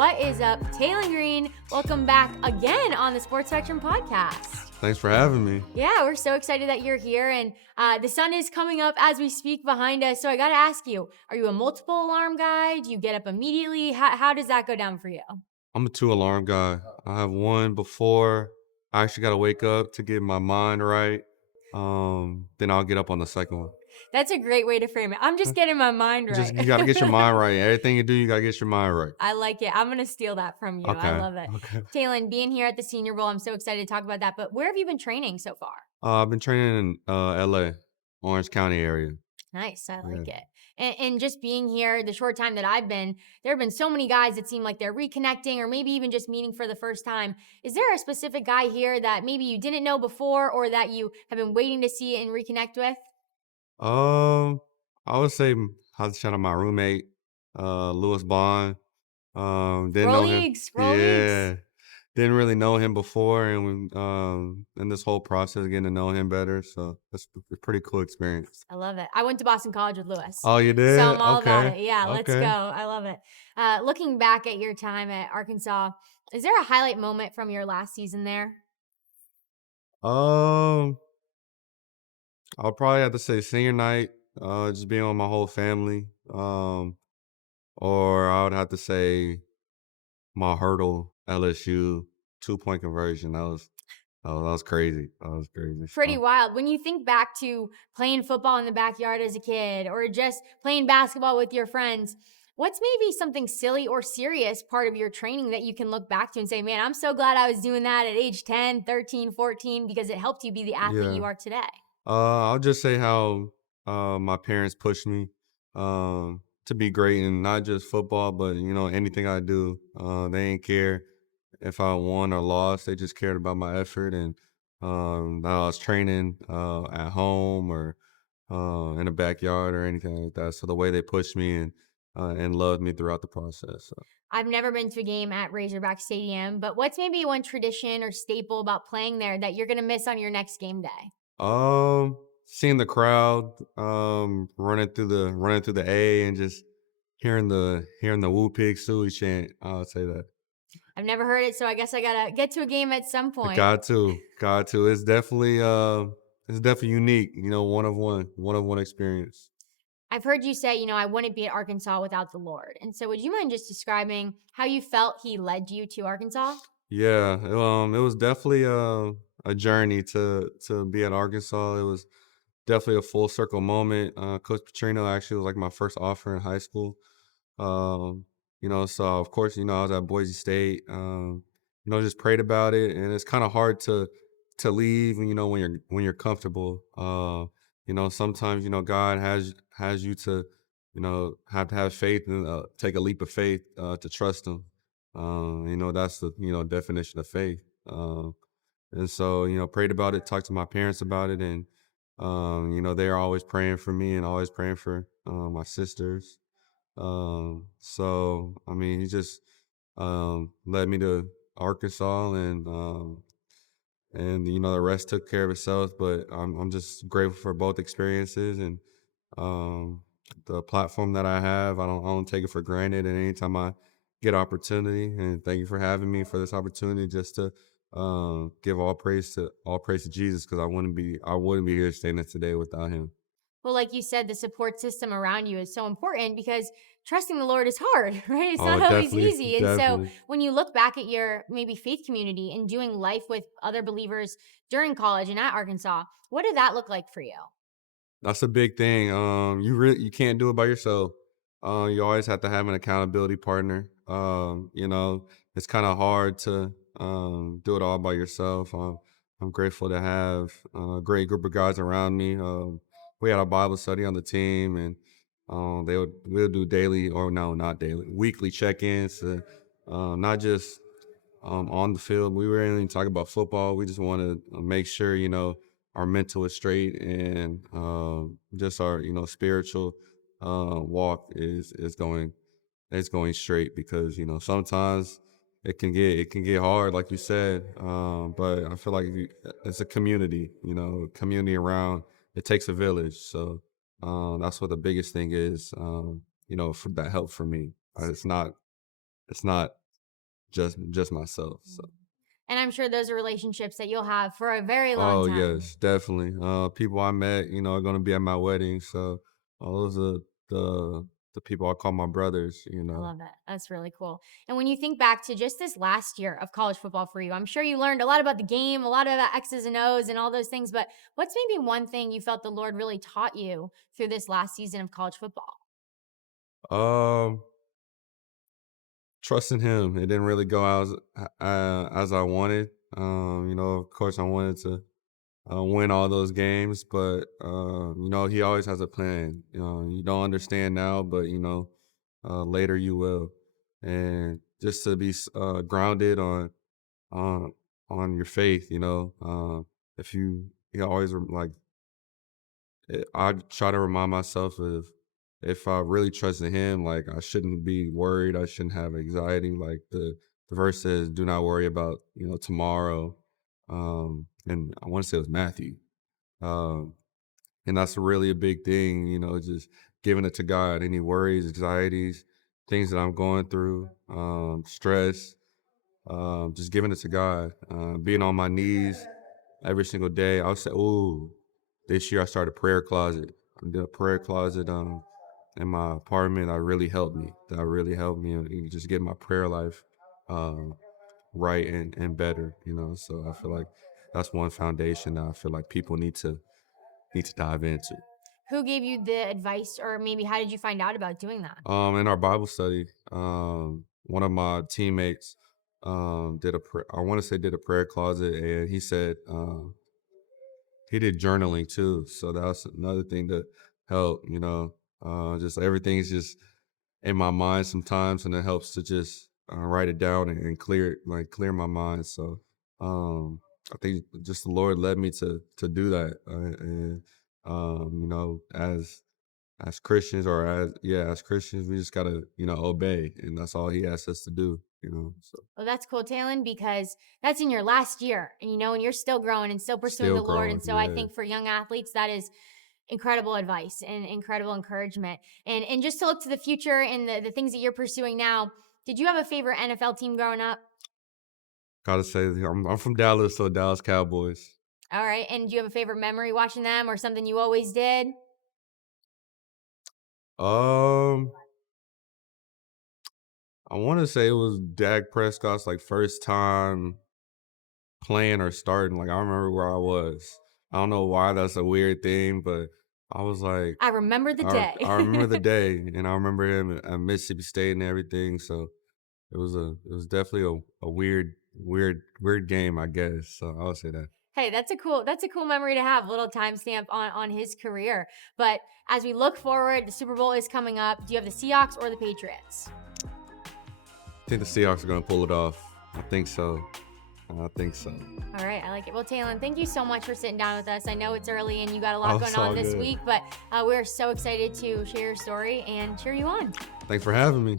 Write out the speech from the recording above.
What is up? Taylen Green, welcome back again on the Sports Spectrum podcast. Thanks for having me. Yeah, we're so excited that you're here, and the sun is coming up as we speak behind us. So I got to ask you, are you a multiple alarm guy? Do you get up immediately? How does that go down for you? I'm a 2 alarm guy. I have one before I actually got to wake up to get my mind right. Then I'll get up on the second one. That's a great way to frame it. I'm just getting my mind Just right. you got to get your mind right. Everything you do, you got to get your mind right. I like it. I'm going to steal that from you. I Okay. love it. Okay. Taylen, being here at the Senior Bowl, I'm so excited to talk about that. But where have you been training so far? I've been training in LA, Orange County area. Nice. I like Yeah. it. And just being here, the short time that I've been, there have been so many guys that seem like they're reconnecting or maybe even just meeting for the first time. Is there a specific guy here that maybe you didn't know before or that you have been waiting to see and reconnect with? I would say I'll shout out my roommate, Lewis Bond. Didn't know him. Roll leagues. Yeah. Didn't really know him before, and in this whole process, getting to know him better. So that's a pretty cool experience. I love it. I went to Boston College with Lewis. Oh, you So did? I'm all about Okay. it. Yeah, let's go. Okay. I love it. Looking back at your time at Arkansas, is there a highlight moment from your last season there? Um, I'll probably have to say senior night, just being with my whole family. Or I would have to say my hurdle LSU 2-point conversion. That was crazy. That was crazy. Pretty So, wild. When you think back to playing football in the backyard as a kid or just playing basketball with your friends, what's maybe something silly or serious part of your training that you can look back to and say, man, I'm so glad I was doing that at age 10, 13, 14 because it helped you be the athlete yeah. you are today? I'll just say how my parents pushed me to be great in not just football, but anything I do. They ain't care if I won or lost. They just cared about my effort and that I was training at home or in the backyard or anything like that. So the way they pushed me and loved me throughout the process. So. I've never been to a game at Razorback Stadium, but what's maybe one tradition or staple about playing there that you're going to miss on your next game day? Seeing the crowd, running through the A and just hearing the Woo Pig Suey chant. I would say that. I've never heard it, so I guess I got to get to a game at some I point. got to. It's definitely unique. One of one experience. I've heard you say, I wouldn't be at Arkansas without the Lord. And so would you mind just describing how you felt he led you to Arkansas? Yeah, it was definitely a journey to be at Arkansas. It was definitely a full circle moment. Coach Petrino actually was like my first offer in high school. So of course, I was at Boise State. Just prayed about it, and it's kind of hard to leave. When you're comfortable. Sometimes God has you to have to have faith and take a leap of faith to trust Him. That's the definition of faith. And so prayed about it, talked to my parents about it, and they're always praying for me and always praying for my sisters. So I mean, he just led me to Arkansas, and the rest took care of itself. But I'm just grateful for both experiences and um, the platform that I have. I don't take it for granted, and anytime I get opportunity, and thank you for having me for this opportunity, just to give all praise to Jesus, because I wouldn't be here standing today without him. Well, like you said, the support system around you is so important because trusting the Lord is hard, right? It's not Oh, always definitely, easy. And so definitely. when you look back at your maybe faith community and doing life with other believers during college and at Arkansas, what did that look like for you? That's a big thing. You can't do it by yourself. You always have to have an accountability partner. It's kind of hard to do it all by yourself. I'm grateful to have a great group of guys around me. We had a Bible study on the team, and we'll do daily, or no, not daily, weekly check-ins. Not just on the field. We weren't even talking about football. We just want to make sure, our mental is straight, and just our, spiritual walk is going straight, because sometimes it can get hard, like you said. But I feel like it's a community, community around. It takes a village, so that's what the biggest thing is. For that help for me. It's not just myself. So. And I'm sure those are relationships that you'll have for a very long Oh time. yes, definitely. People I met, are gonna be at my wedding. So all those are the people I call my brothers. I love that. That's really cool. And when you think back to just this last year of college football for you, I'm sure you learned a lot about the game, a lot of the X's and O's and all those things. But what's maybe one thing you felt the Lord really taught you through this last season of college football? Um, Trusting him. It didn't really go as I wanted. Of course, I wanted to win all those games, but he always has a plan. You don't understand now, but later you will. And just to be grounded on on your faith. If you always like, I try to remind myself of if I really trust in Him, like I shouldn't be worried. I shouldn't have anxiety. Like the verse says, "Do not worry about tomorrow." And I want to say it was Matthew. Um, and that's really a big thing. Just giving it to God. Any worries, anxieties, things that I'm going through, stress, just giving it to God, being on my knees every single day. I'll say, "Ooh, this year I started a prayer closet. I did a prayer closet in my apartment. That really helped me. That really helped me, and just get my prayer life um, right and better. So I feel like that's one foundation that I feel like people need to dive into. Who gave you the advice, or maybe how did you find out about doing that? In our Bible study, one of my teammates I want to say did a prayer closet, and he said he did journaling too. So that's another thing that helped. Just everything's just in my mind sometimes, and it helps to just write it down and clear my mind. So I think just the Lord led me to do that, and as Christians, or as Christians, we just gotta obey, and that's all He asks us to do. So Well, that's cool, Taylen, because that's in your last year, and you're still growing and still pursuing still the Lord. growing, And so I yeah. think for young athletes, that is incredible advice and incredible encouragement. And just to look to the future and the things that you're pursuing now, did you have a favorite NFL team growing up? Gotta say, I'm from Dallas, so Dallas Cowboys. All right. And do you have a favorite memory watching them or something you always did? Um, I want to say it was Dak Prescott's like first time playing or starting. Like I remember where I was. I don't know why that's a weird thing, but I was like, I remember the I remember the day. day, and I remember him at Mississippi State and everything. So it was definitely a weird game, I guess. So I'll say that. Hey, that's a cool memory to have, a little timestamp on his career. But as we look forward, the Super Bowl is coming up. Do you have the Seahawks or the Patriots? I think the Seahawks are gonna pull it off. I think so. I think so. All right, I like it. Well, Taylen, thank you so much for sitting down with us. I know it's early and you got a lot Oh, going it's on all this good. week, but we're so excited to share your story and cheer you on. Thanks for having me.